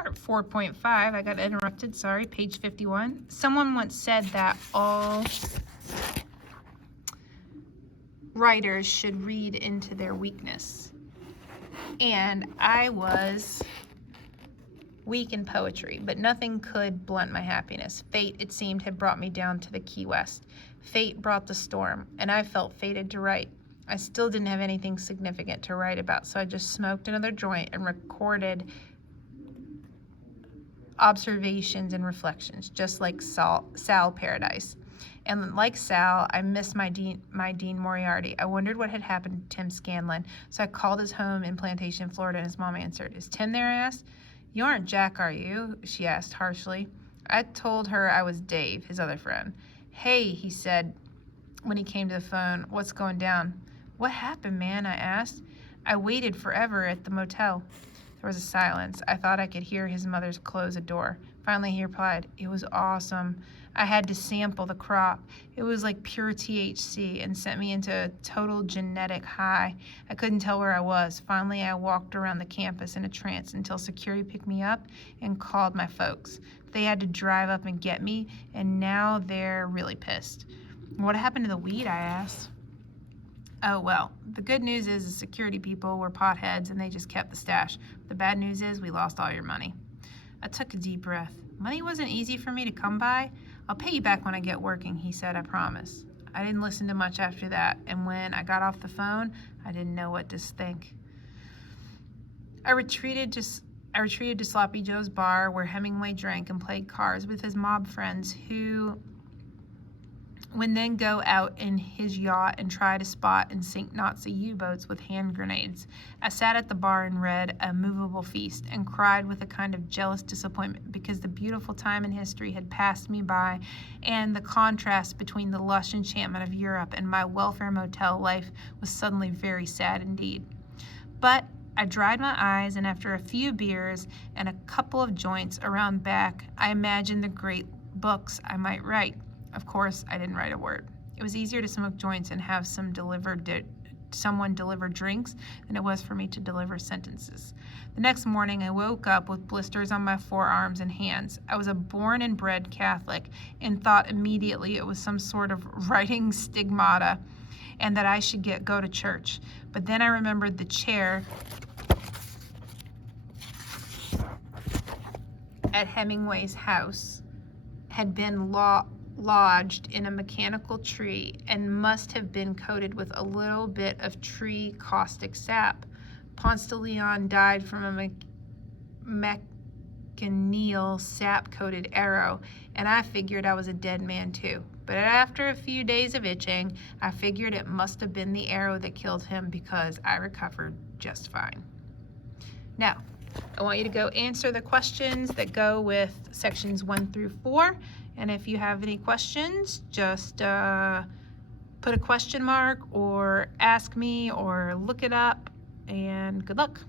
Part 4.5, I got interrupted, sorry, page 51. Someone once said that all writers should read into their weakness. And I was weak in poetry, but nothing could blunt my happiness. Fate, it seemed, had brought me down to the Key West. Fate brought the storm, and I felt fated to write. I still didn't have anything significant to write about, so I just smoked another joint and recorded observations and reflections, just like Sal Paradise. And like Sal, I missed my Dean Moriarty. I wondered what had happened to Tim Scanlon, so I called his home in Plantation, Florida, and his mom answered. "Is Tim there?" I asked. "You aren't Jack, are you?" she asked harshly. I told her I was Dave, his other friend. "Hey," he said when he came to the phone, "what's going down?" "What happened, man?" I asked. "I waited forever at the motel." There was a silence. I thought I could hear his mother's close a door. Finally, he replied, "It was awesome. I had to sample the crop. It was like pure THC and sent me into a total genetic high. I couldn't tell where I was. Finally, I walked around the campus in a trance until security picked me up and called my folks. They had to drive up and get me, and now they're really pissed." "What happened to the weed?" I asked. "Oh, well, the good news is the security people were potheads and they just kept the stash. The bad news is we lost all your money." I took a deep breath. Money wasn't easy for me to come by. "I'll pay you back when I get working," he said, "I promise." I didn't listen to much after that, and when I got off the phone, I didn't know what to think. I retreated to Sloppy Joe's bar where Hemingway drank and played cards with his mob friends who would then go out in his yacht and try to spot and sink Nazi U-boats with hand grenades. I sat at the bar and read A Movable Feast and cried with a kind of jealous disappointment because the beautiful time in history had passed me by, and the contrast between the lush enchantment of Europe and my welfare motel life was suddenly very sad indeed. But I dried my eyes, and after a few beers and a couple of joints around back, I imagined the great books I might write. Of course, I didn't write a word. It was easier to smoke joints and have someone deliver drinks than it was for me to deliver sentences. The next morning, I woke up with blisters on my forearms and hands. I was a born and bred Catholic and thought immediately it was some sort of writing stigmata and that I should go to church. But then I remembered the chair at Hemingway's house had been lodged in a mechanical tree and must have been coated with a little bit of tree caustic sap. Ponce de Leon died from a Machineal sap-coated arrow, and I figured I was a dead man too. But after a few days of itching, I figured it must have been the arrow that killed him because I recovered just fine. Now, I want you to go answer the questions that go with sections 1 through 4. And if you have any questions, just put a question mark or ask me or look it up, and good luck.